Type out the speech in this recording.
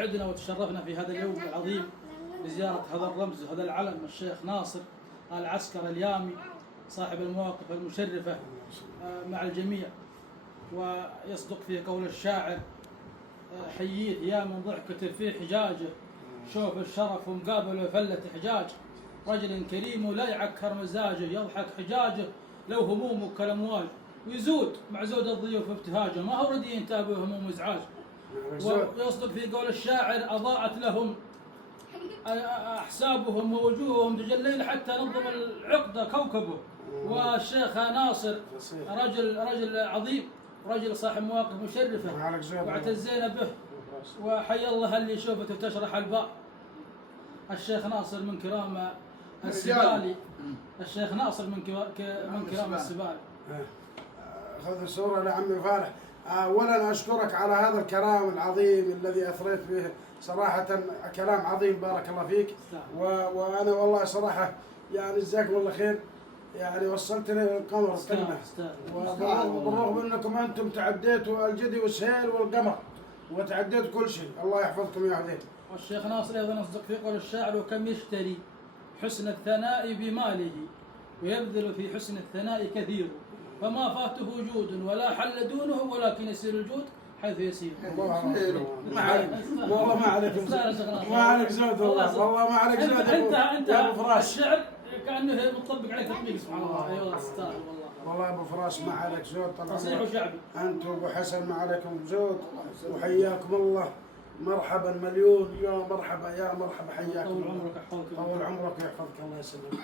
سعدنا وتشرفنا في هذا اليوم العظيم بزيارة هذا الرمز وهذا العلم الشيخ ناصر العسكر اليامي صاحب المواقف المشرفة مع الجميع. ويصدق فيه قول الشاعر: حييه يا من ضحكة في حجاجه، شوف الشرف ومقابل فلة حجاج، رجل كريم لا يعكر مزاجه، يضحك حجاجه لو همومه كالامواج، ويزود مع زود الضيوف ابتهاجه، ما هو ردي ينتابه هموم وازعاج. ويصدق في قول الشاعر: اضاءت لهم احسابهم ووجوههم تجليل حتى نظم العقد كوكبه. والشيخ ناصر رجل عظيم، رجل صاحب مواقف مشرفه واعتزينا به، وحي الله اللي شوفته تشرح الباب. الشيخ ناصر من كرام السبالي، الشيخ ناصر من كرام السبالي. خذ الصورة لعمي فالح. أولا أشكرك على هذا الكلام العظيم الذي أثريت به، صراحة كلام عظيم بارك الله فيك. وأنا والله صراحة يعني جزاكم الله خير، يعني وصلتني للقمر كلمة، وبالرغم أنكم أنتم تعديتوا الجدي والسهيل والقمر وتعديتوا كل شيء، الله يحفظكم يا عظيم. والشيخ ناصر أيضا يصدق في قول الشاعر: وكم يشتري حسن الثناء بماله، ويبذل في حسن الثناء كثير، فما فاته جود ولا حل دونه، ولكن يسير الجود حيث يسير. والله ما عليك ما عليك زود، والله ما عليك زود. انت يا ابو فراس الشعر كانه مطبق عليك تطبيق، سبحان الله. ايوه استاذ والله ابو فراس ما عليك زود. طبعا تصريح شعبي. انت وابو حسن ما عليكم زود، وحياكم الله. مرحبا مليون يا مرحبا يا مرحبا، حياكم. طول عمرك يحفظك، طول عمرك ويحفظك، الله يسلمك.